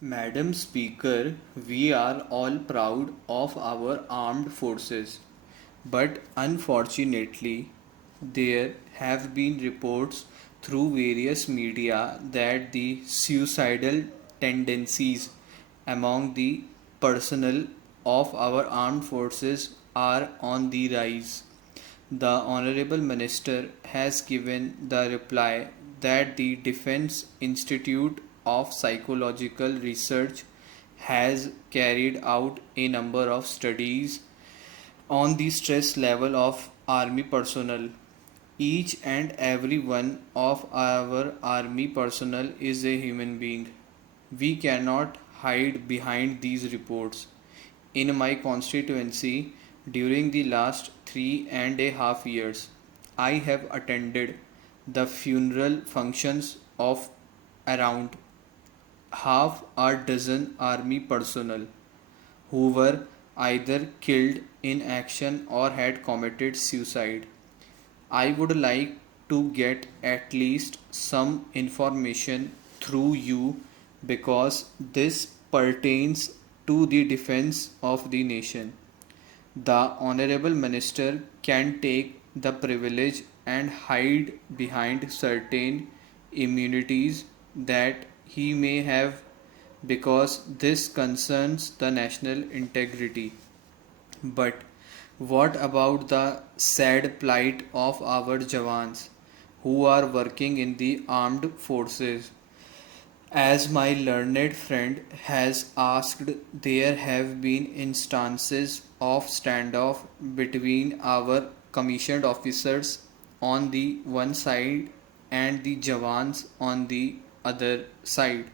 Madam Speaker, we are all proud of our armed forces, but unfortunately, there have been reports through various media that the suicidal tendencies among the personnel of our armed forces are on the rise. The Honorable Minister has given the reply that the Defence Institute of Psychological Research has carried out a number of studies on the stress level of army personnel. Each and every one of our army personnel is a human being. We cannot hide behind these reports. In my constituency, during the last 3.5 years, I have attended the funeral functions of around half a dozen army personnel who were either killed in action or had committed suicide. I would like to get at least some information through you because this pertains to the defense of the nation. The Honorable Minister can take the privilege and hide behind certain immunities that he may have because this concerns the national integrity. But what about the sad plight of our Jawans who are working in the armed forces? As my learned friend has asked, there have been instances of standoff between our commissioned officers on the one side and the Jawans on the other side.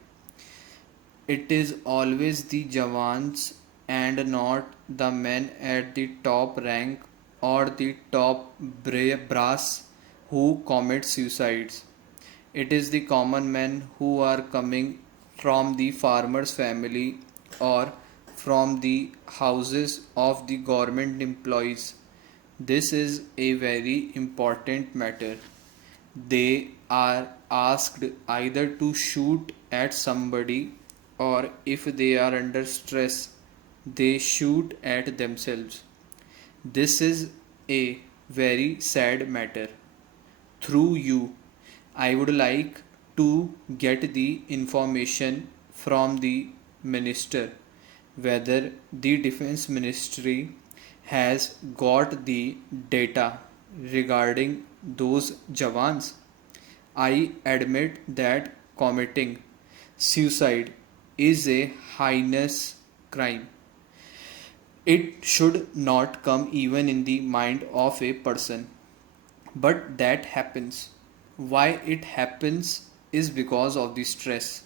It is always the Jawans and not the men at the top rank or the top brass who commit suicides. It is the common men who are coming from the farmer's family or from the houses of the government employees. This is a very important matter. They are asked either to shoot at somebody or if they are under stress, they shoot at themselves. This is a very sad matter. Through you, I would like to get the information from the minister whether the defense ministry has got the data regarding those Jawans. I admit that committing suicide is a heinous crime. It should not come even in the mind of a person. But that happens. Why it happens is because of the stress.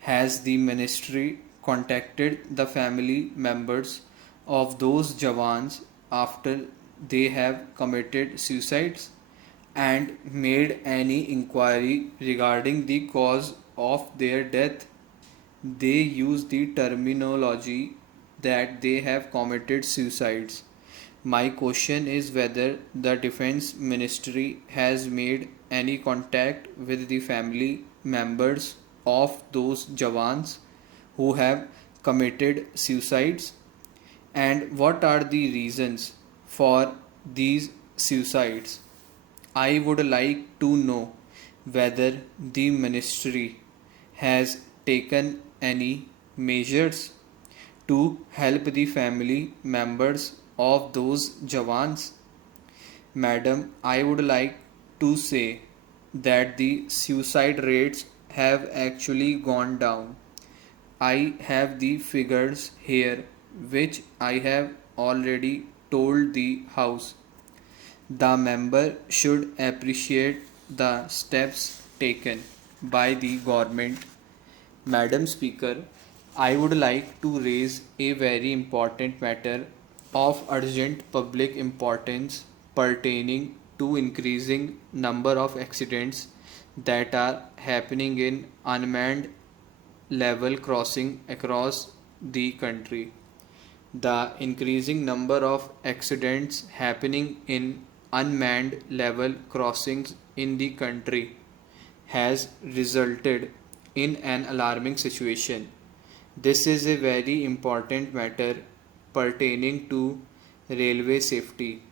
Has the ministry contacted the family members of those Jawans after they have committed suicides and made any inquiry regarding the cause of their death? They use the terminology that they have committed suicides. My question is whether the Defense Ministry has made any contact with the family members of those Jawans who have committed suicides, and what are the reasons for these suicides. I would like to know whether the ministry has taken any measures to help the family members of those Jawans. Madam, I would like to say that the suicide rates have actually gone down. I have the figures here which I have already told the House. The member should appreciate the steps taken by the government. Madam Speaker, I would like to raise a very important matter of urgent public importance pertaining to increasing number of accidents that are happening in unmanned level crossing across the country. The increasing number of accidents happening in unmanned level crossings in the country has resulted in an alarming situation. This is a very important matter pertaining to railway safety.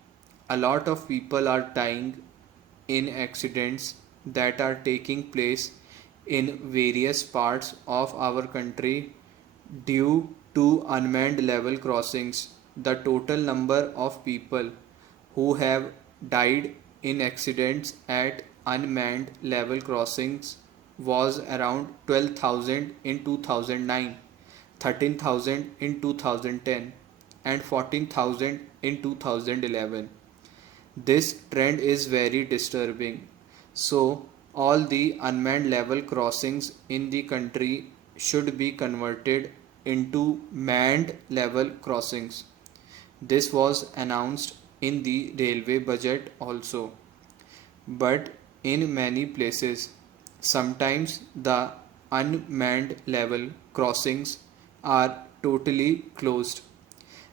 A lot of people are dying in accidents that are taking place in various parts of our country due to unmanned level crossings. The total number of people who have died in accidents at unmanned level crossings was around 12,000 in 2009, 13,000 in 2010, and 14,000 in 2011. This trend is very disturbing. So, all the unmanned level crossings in the country should be converted into manned level crossings. This was announced in the railway budget also. But in many places, sometimes the unmanned level crossings are totally closed.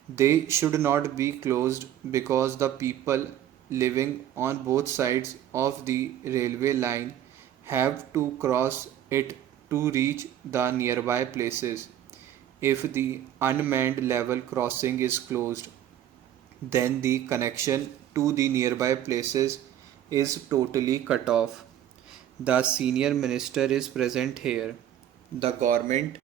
They should not be closed because the people living on both sides of the railway line have to cross it to reach the nearby places. If the unmanned level crossing is closed, then the connection to the nearby places is totally cut off. The senior minister is present here. The government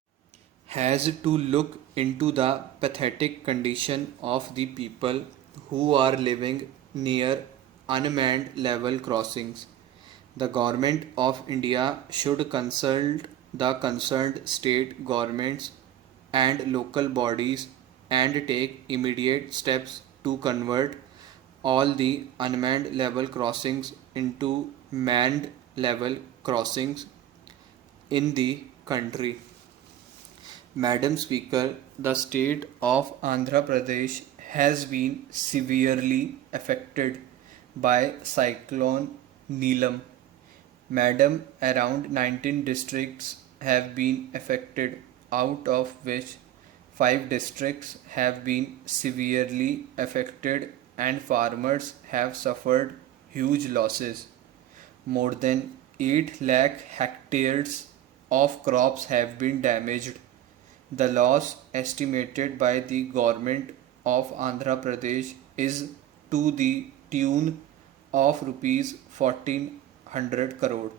has to look into the pathetic condition of the people who are living near unmanned level crossings. The government of India should consult the concerned state governments and local bodies and take immediate steps to convert all the unmanned level crossings into manned level crossings in the country. Madam Speaker, the state of Andhra Pradesh has been severely affected by Cyclone Neelam. Madam, around 19 districts have been affected, out of which 5 districts have been severely affected and farmers have suffered huge losses. More than 8 lakh hectares of crops have been damaged. The loss estimated by the government of Andhra Pradesh is to the tune of rupees 1400 crore.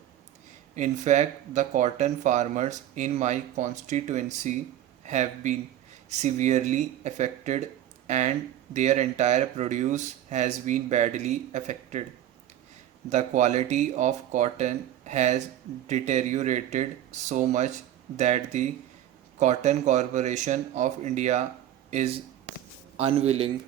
In fact, the cotton farmers in my constituency have been severely affected and their entire produce has been badly affected. The quality of cotton has deteriorated so much that the Cotton Corporation of India is unwilling